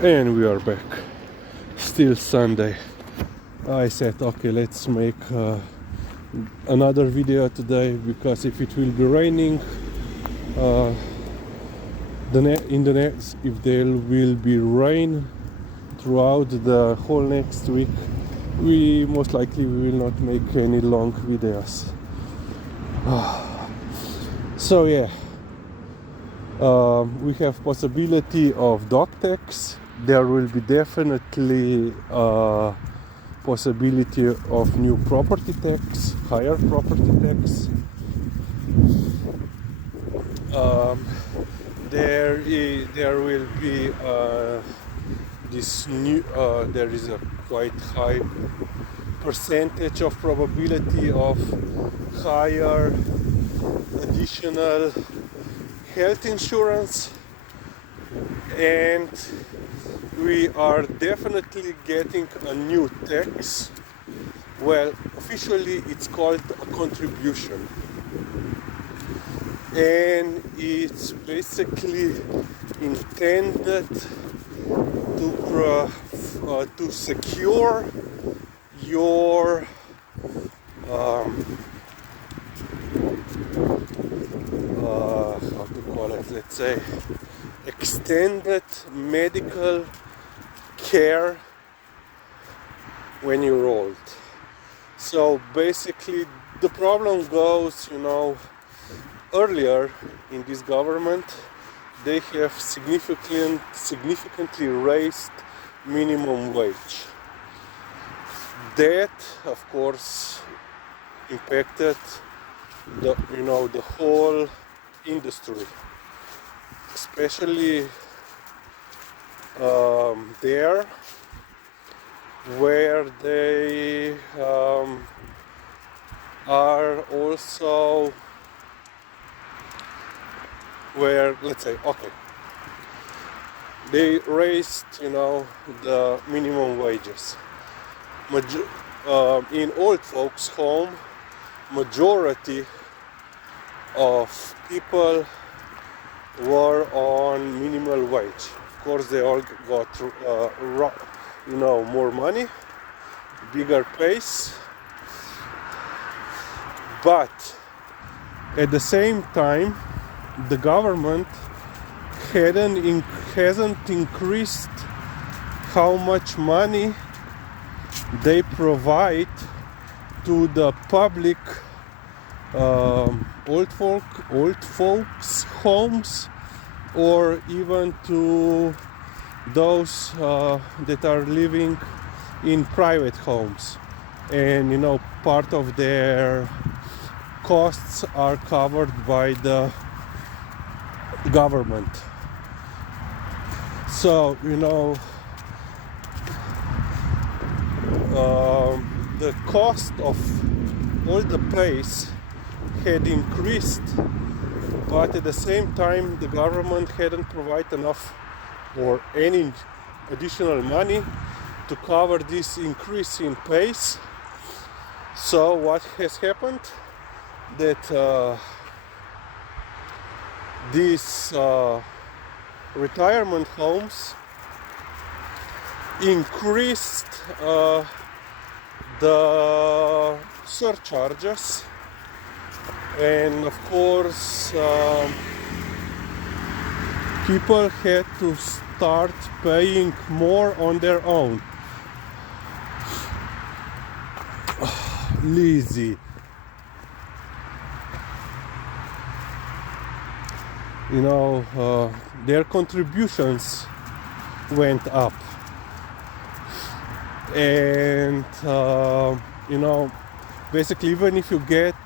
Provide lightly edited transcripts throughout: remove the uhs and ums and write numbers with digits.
And we are back. Still Sunday. I said, okay, let's make another video today, because if it will be raining if there will be rain throughout the whole next week, we most likely will not make any long videos. So yeah, we have possibility of dog tax. There will be definitely possibility of new property tax, higher property tax. There will be there is a quite high percentage of probability of higher additional health insurance, and we are definitely getting a new tax. Well, officially it's called a contribution, and it's basically intended to secure your how to call it, let's say, extended medical care when you're old. So basically the problem goes, earlier in this government they have significantly raised minimum wage. That of course impacted the whole industry, especially there where they are also where, let's say, okay, they raised the minimum wages. In old folks home, majority of people were on minimal wage. Of course they all got more money, bigger pace, but at the same time the government hasn't increased how much money they provide to the public old folks homes, or even to those that are living in private homes, and part of their costs are covered by the government. So the cost of all the place had increased, but at the same time the government hadn't provided enough or any additional money to cover this increase in pace. So what has happened, that these retirement homes increased the surcharges, and of course people had to start paying more on their own. Lazy. Their contributions went up, and basically even if you get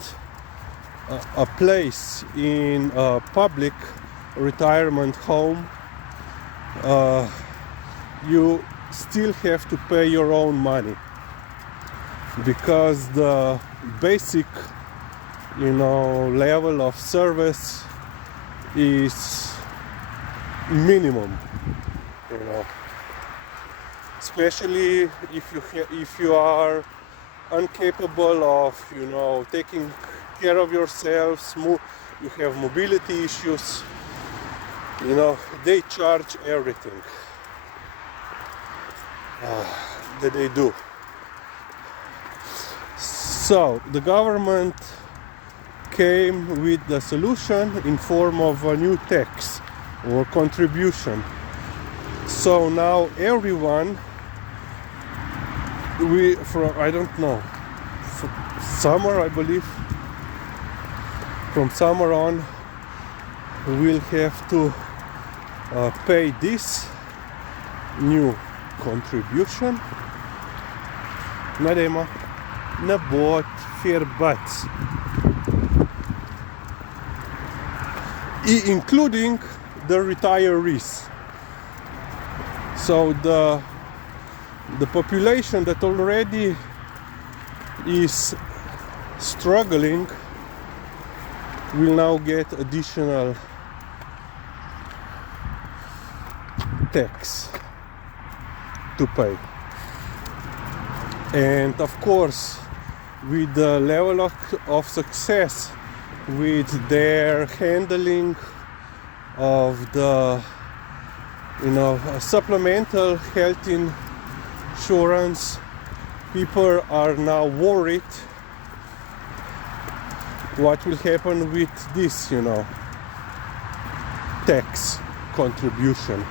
a place in a public retirement home, you still have to pay your own money, because the basic level of service is minimum, especially if you are incapable of taking care of yourselves, you have mobility issues, they charge everything. that they do. So the government came with the solution in form of a new tax or contribution. So now everyone, I don't know, summer I believe, from summer on will have to pay this new contribution. Надема на бот фербац. Including the retirees. So the population that already is struggling will now get additional tax to pay. And of course, with the level of success with their handling of the supplemental health insurance, people are now worried what will happen with this tax contribution.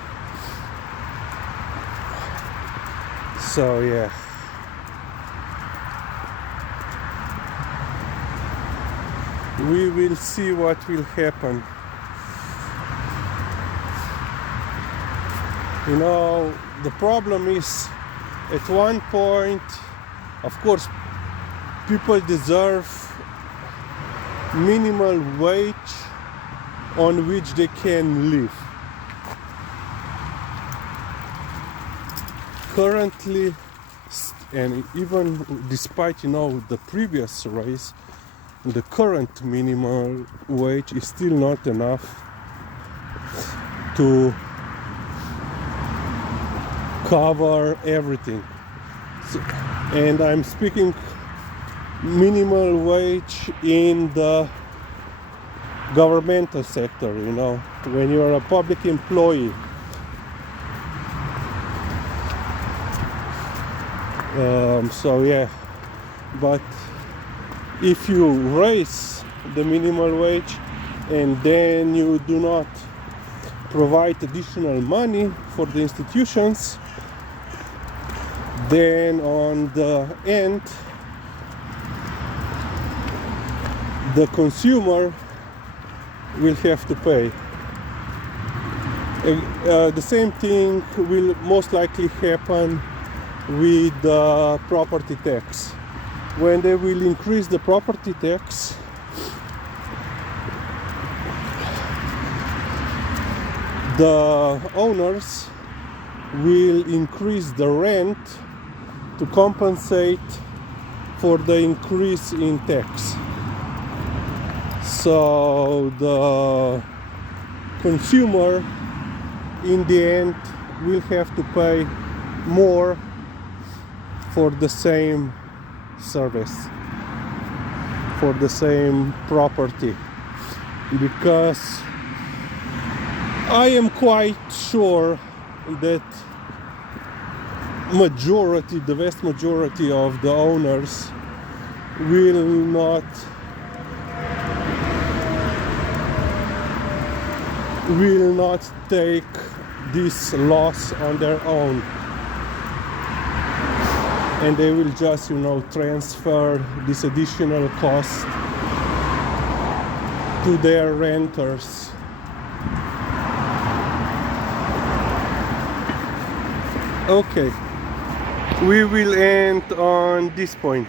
So yeah, we will see what will happen. The problem is, at one point, of course, people deserve minimal wage on which they can live. Currently, and even despite the previous raise, the current minimum wage is still not enough to cover everything. And I'm speaking minimal wage in the governmental sector, when you're a public employee. So yeah, but if you raise the minimum wage and then you do not provide additional money for the institutions, then on the end the consumer will have to pay. The same thing will most likely happen with the property tax. When they will increase the property tax, the owners will increase the rent to compensate for the increase in tax. So the consumer in the end will have to pay more for the same service, for the same property, because I am quite sure that the vast majority of the owners will not take this loss on their own, and they will just transfer this additional cost to their renters. Okay, we will end on this point.